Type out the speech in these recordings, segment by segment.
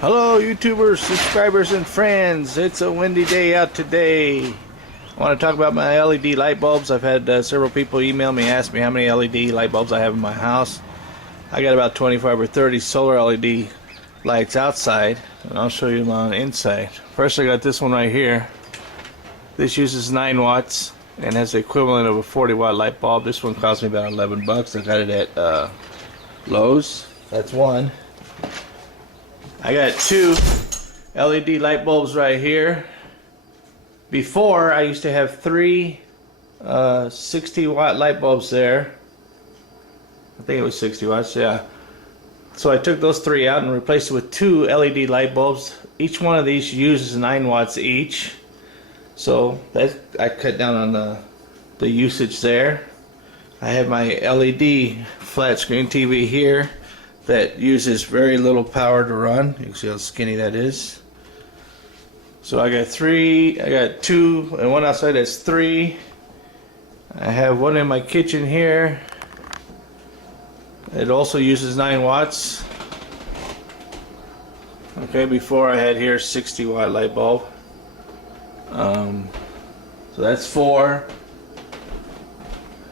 Hello YouTubers, subscribers, and friends. It's a windy day out today. I want to talk about my LED light bulbs. I've had several people email me, ask me how many LED light bulbs I have in my house. I got about 25 or 30 solar LED lights outside, and I'll show you them on the inside. First, I got this one right here. This uses 9 watts and has the equivalent of a 40-watt light bulb. This one cost me about 11 bucks. I got it at Lowe's. That's one. I got 2 LED light bulbs right here. Before, I used to have 3 60-watt light bulbs there. I think it was 60 watts, yeah. So I took those 3 out and replaced it with 2 LED light bulbs. Each one of these uses 9 watts each. So that I cut down on the usage there. I have my LED flat screen TV here that uses very little power to run. You can see how skinny that is. So I got 2 and one outside. That's 3. I have one in my kitchen here. It also uses 9 watts. Okay, before I had here 60-watt light bulb. So that's 4.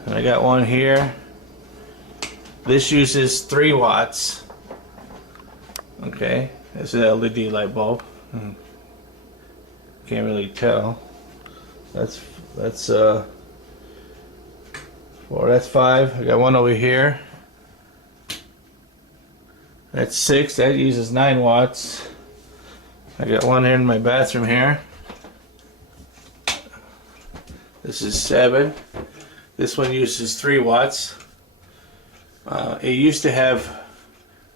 And I got one here. This uses 3 watts. Okay, it's an LED light bulb. Can't really tell. That's 4. That's 5. I got one over here. That's 6. That uses 9 watts. I got one here in my bathroom here. This is 7. This one uses 3 watts. It used to have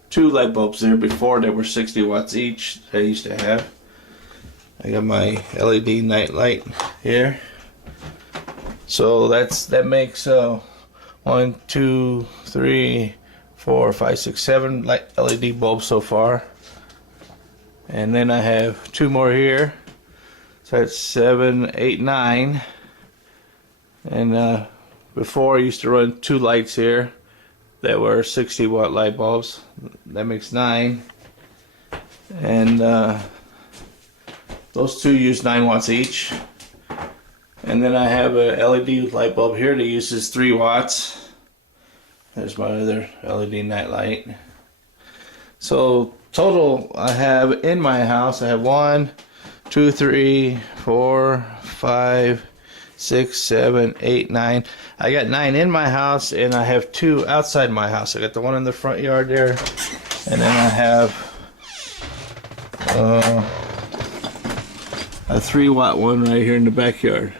2 light bulbs there before. They were 60 watts each. I used to have. I got my LED night light here. So that makes 1, 2, 3, 4, 5, 6, 7 LED bulbs so far. And then I have 2 more here. So that's 7, 8, 9. And before I used to run 2 lights here that were 60-watt light bulbs. That makes 9. And those 2 use 9 watts each. And then I have a LED light bulb here that uses 3 watts. There's my other LED night light. So total I have in my house, I have 1, 2, 3, 4, 5, 6, 7, 8, 9. I got 9 in my house, and I have 2 outside my house. I got the one in the front yard there, and then I have a 3-watt one right here in the backyard.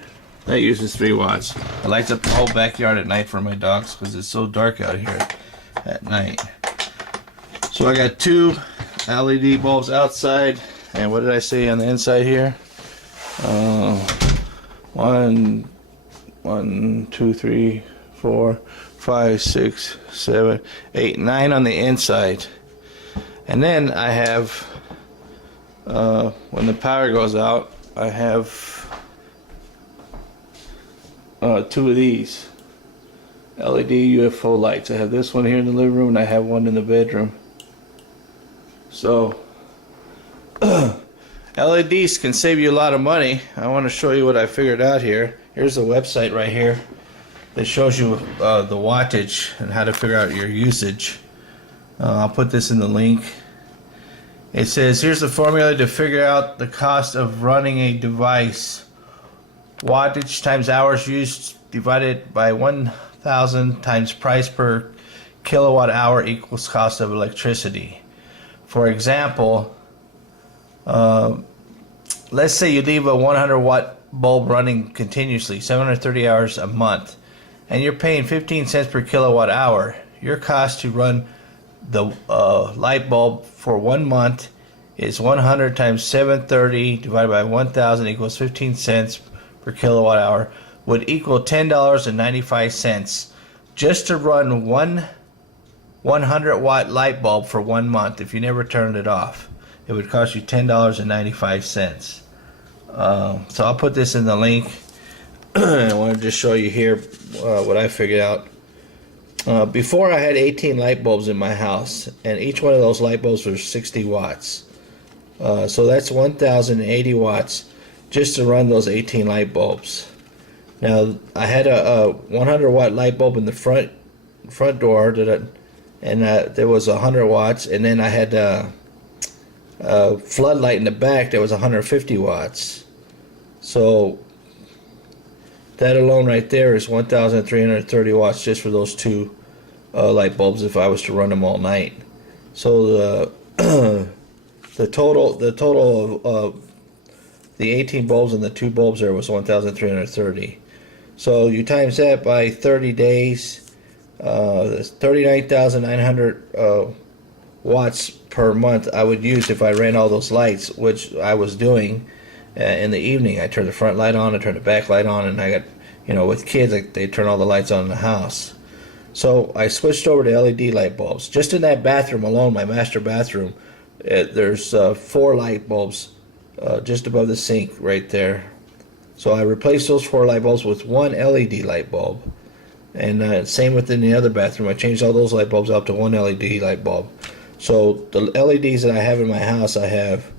That uses 3 watts. It lights up the whole backyard at night for my dogs because it's so dark out here at night. So I got 2 LED bulbs outside, and what did I say on the inside here? 1, 2, 3, 4, 5, 6, 7, 8, 9 on the inside. And then I have, when the power goes out, I have 2 of these LED UFO lights. I have this one here in the living room, and I have one in the bedroom. So LEDs can save you a lot of money. I want to show you what I figured out here. Here's a website right here that shows you the wattage and how to figure out your usage. I'll put this in the link. It says, here's the formula to figure out the cost of running a device. Wattage times hours used divided by 1,000 times price per kilowatt hour equals cost of electricity. For example, let's say you leave a 100-watt bulb running continuously, 730 hours a month, and you're paying 15 cents per kilowatt hour. Your cost to run the light bulb for 1 month is 100 times 730 divided by 1,000 equals 15 cents per kilowatt hour, would equal $10.95 just to run one 100-watt light bulb for 1 month. If you never turned it off, it would cost you $10.95. So I'll put this in the link. I want to just show you here what I figured out. Before I had 18 light bulbs in my house, and each one of those light bulbs was 60 watts. So that's 1,080 watts just to run those 18 light bulbs. Now I had a 100 watt light bulb in the front door and there was 100 watts, and then I had a floodlight in the back that was 150 watts. So that alone right there is 1,330 watts just for those two light bulbs if I was to run them all night. So the total of the 18 bulbs and the two bulbs there was 1,330. So you times that by 30 days, that's 39,900 watts per month I would use if I ran all those lights, which I was doing in the evening. I turned the front light on, I turned the back light on, and I got, with kids, they turn all the lights on in the house. So I switched over to LED light bulbs. Just in that bathroom alone, my master bathroom, there's 4 light bulbs just above the sink right there. So I replaced those 4 light bulbs with 1 LED light bulb. And same within the other bathroom. I changed all those light bulbs out to 1 LED light bulb. So the LEDs that I have in my house, I have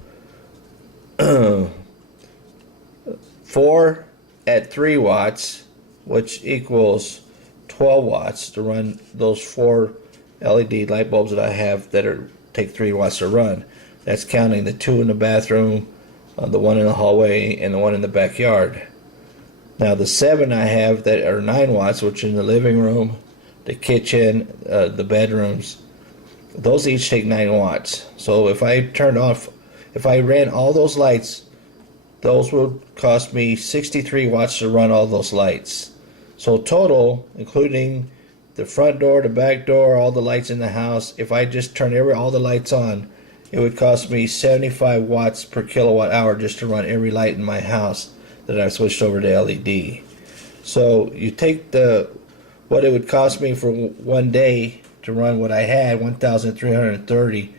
4 at 3 watts, which equals 12 watts to run those 4 LED light bulbs that I have that take 3 watts to run. That's counting the 2 in the bathroom, the 1 in the hallway, and the 1 in the backyard. Now the 7 I have that are 9 watts, which in the living room, the kitchen, the bedrooms, those each take 9 watts. So if I ran all those lights, those would cost me 63 watts to run all those lights. So total, including the front door, the back door, all the lights in the house, if I just turn all the lights on, it would cost me 75 watts per kilowatt hour just to run every light in my house that I've switched over to LED. So you take what it would cost me for one day to run what I had, 1,330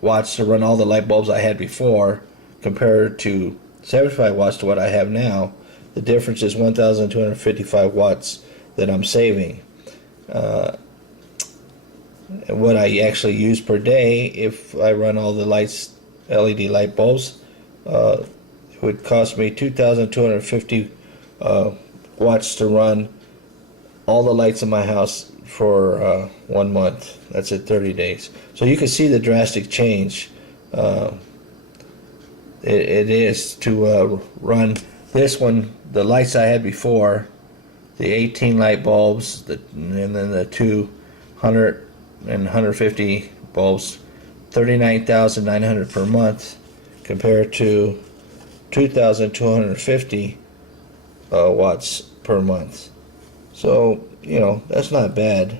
watts to run all the light bulbs I had before, compared to 75 watts to what I have now. The difference is 1,255 watts that I'm saving. And what I actually use per day, if I run all the lights, LED light bulbs, it would cost me 2,250 watts to run all the lights in my house for 1 month. That's at 30 days. So you can see the drastic change it is to run this one, the lights I had before, the 18 light bulbs, and then the 200 and 150 bulbs, 39,900 per month, compared to 2,250 watts per month. So, that's not bad,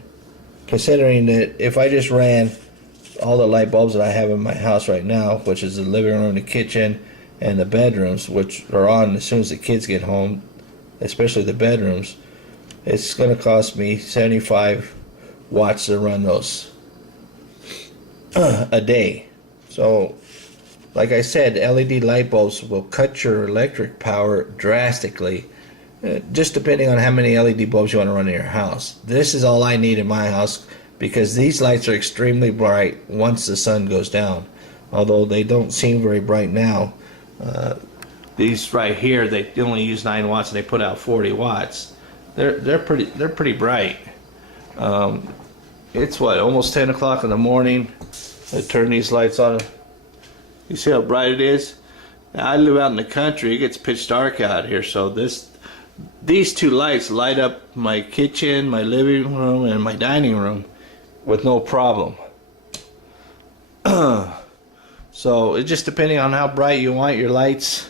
considering that if I just ran all the light bulbs that I have in my house right now, which is the living room, the kitchen, and the bedrooms, which are on as soon as the kids get home, especially the bedrooms, it's going to cost me 75 watts to run those a day. So, like I said, LED light bulbs will cut your electric power drastically, just depending on how many LED bulbs you want to run in your house. This is all I need in my house, because these lights are extremely bright once the sun goes down, although they don't seem very bright now. These right here, they only use 9 watts and they put out 40 watts. They're pretty bright. It's almost 10 o'clock in the morning. I turn these lights on. You see how bright it is? Now, I live out in the country. It gets pitch dark out here, so these 2 lights light up my kitchen, my living room, and my dining room with no problem. So it's just depending on how bright you want your lights.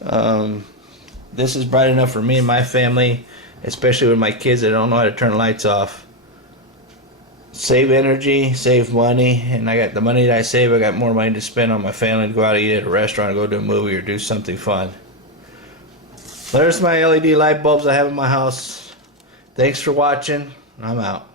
This is bright enough for me and my family, especially with my kids that don't know how to turn lights off. Save energy, save money, and I got the money that I save, I got more money to spend on my family, to go out and eat at a restaurant, or go to a movie, or do something fun. There's my LED light bulbs I have in my house. Thanks for watching. I'm out.